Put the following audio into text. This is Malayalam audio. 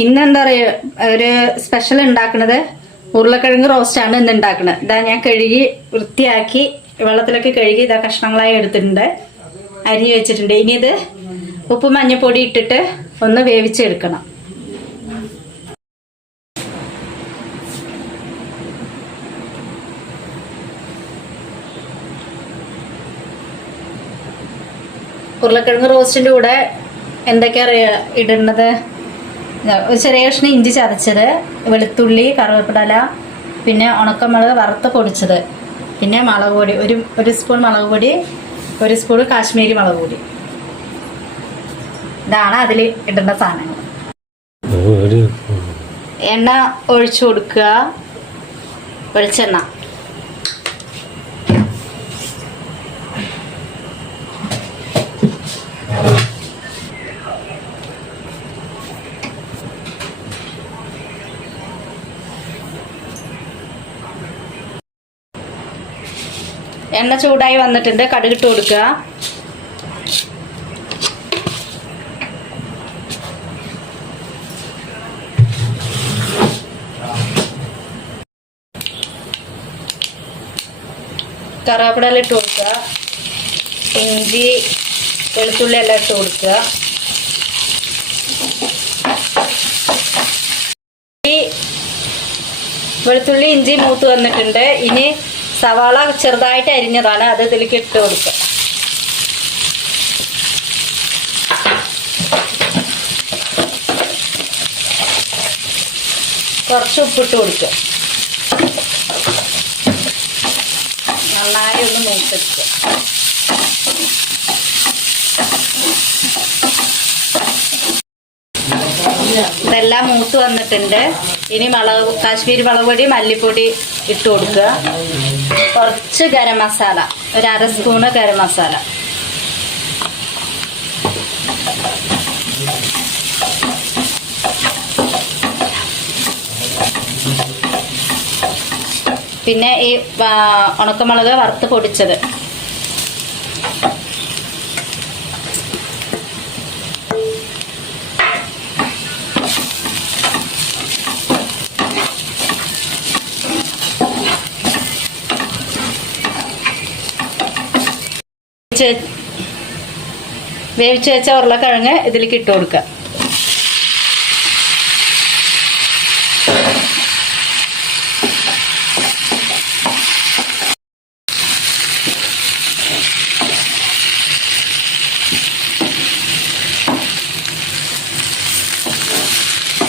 ഇന്നെന്താ പറയാ ഒരു സ്പെഷ്യൽ ഉണ്ടാക്കുന്നത് ഉരുളക്കിഴങ്ങ് റോസ്റ്റാണ് ഇന്ന് ഉണ്ടാക്കുന്നത്. ഇതാ ഞാൻ കഴുകി വൃത്തിയാക്കി വെള്ളത്തിലൊക്കെ കഴുകി ഇതാ കഷ്ണങ്ങളായി എടുത്തിട്ടുണ്ട്, അരിഞ്ഞു വെച്ചിട്ടുണ്ട്. ഇനി ഇത് ഉപ്പ് മഞ്ഞപ്പൊടി ഇട്ടിട്ട് ഒന്ന് വേവിച്ചെടുക്കണം. ഉരുളക്കിഴങ്ങ് റോസ്റ്റിന്റെ കൂടെ എന്തൊക്കെയാ ഇടുന്നത്? ചെറിയ കഷ്ണം ഇഞ്ചി ചതച്ചത്, വെളുത്തുള്ളി, കറിവേപ്പില, പിന്നെ ഉണക്കമുളക് വറുത്ത് പൊടിച്ചത്, പിന്നെ മുളക് പൊടി, ഒരു സ്പൂൺ മുളക് പൊടി, ഒരു സ്പൂൺ കാശ്മീരി മുളക് പൊടി. ഇതാണ് അതിൽ ഇടേണ്ട സാധനങ്ങൾ. എണ്ണ ഒഴിച്ചു കൊടുക്കുക, വെളിച്ചെണ്ണ. എണ്ണ ചൂടായി വന്നിട്ടുണ്ട്, കടുകിട്ട് കൊടുക്കുക. കറിവേപ്പില ഇട്ട് കൊടുക്കുക, ഇഞ്ചി വെളുത്തുള്ളി എല്ലാം ഇട്ട് കൊടുക്കുക. വെളുത്തുള്ളി ഇഞ്ചി മൂത്ത് വന്നിട്ടുണ്ട്. ഇനി സവാള ചെറുതായിട്ട് അരിഞ്ഞതാണ്, അത് ഇതിലേക്ക് ഇട്ട് കൊടുക്കുക. കുറച്ച് ഉപ്പിട്ട് കൊടുക്കുക. നന്നായി ഒന്ന് മൂത്തെടുക്കുക. ഇതെല്ലാം മൂത്ത് വന്നിട്ടുണ്ട്. ഇനി കാശ്മീരി മുളക് പൊടി, മല്ലിപ്പൊടി ഇട്ട് കൊടുക്കുക. കുറച്ച് ഗരം മസാല, ഒരു അര സ്പൂണ് ഗരം മസാല. പിന്നെ ഈ ഉണക്കമുളക് വറുത്ത് പൊടിച്ചത്. വേവിച്ച് വെച്ച ഉരുളക്കിഴങ്ങ് ഇതിലേക്ക് ഇട്ട് കൊടുക്കുക.